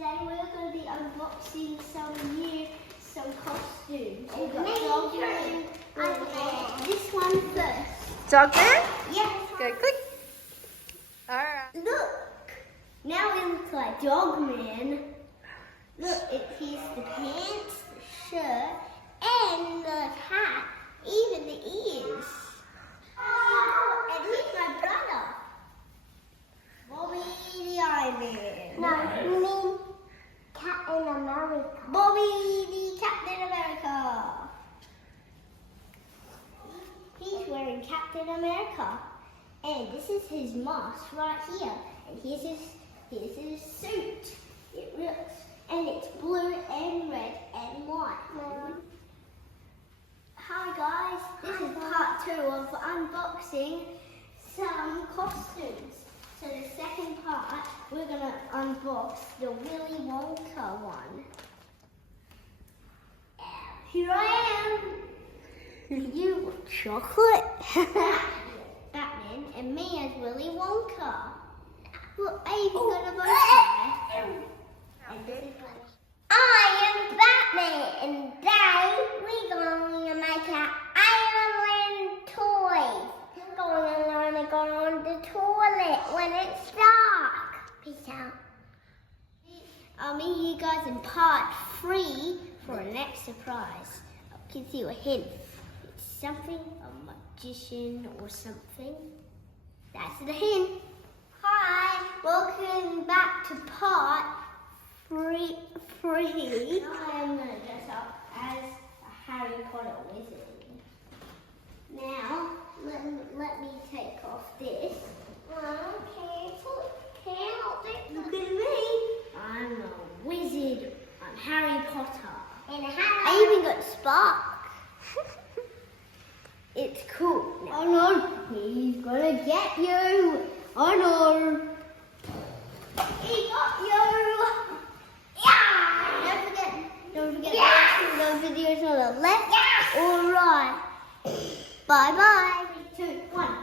Today we're going to be unboxing some costumes. We've got Dogman. This one first. Dogman? Yes. Go quick. Alright. Look! Now we look like Dogman. Look, here's the pants, the shirt, and the hat, even the ears. Oh, and here's my brother. Bobby the Iron Man. No, you mean Captain America. Bobby the Captain America. He's wearing Captain America. And this is his mask right here. And here's his suit. It looks, and it's blue and red and white. Hi guys, this is part 2 of unboxing some costumes. So the second part, we're going to unbox the Willy Wonka one. Here I am. You chocolate. Batman and me as Willy Wonka. Look, I even got a bow tie. I am Batman, and today we're going to make an Iron toy. Going to go on the toilet when it's dark. Peace out. I'll meet you guys in part 3 for a next surprise. I'll give you a hint. It's something, a magician or something. That's the hint. Hi, welcome back to part 3. I am going to dress up as a Harry Potter wizard. Now, let me take off this. Okay, look at me. I'm a wizard. I'm Harry Potter. And I even got Spark. It's cool. Now, oh no, he's gonna get you. Oh no. He got you. Yeah. Don't forget to watch those videos on the left or right. Bye bye. 3, 2, 1.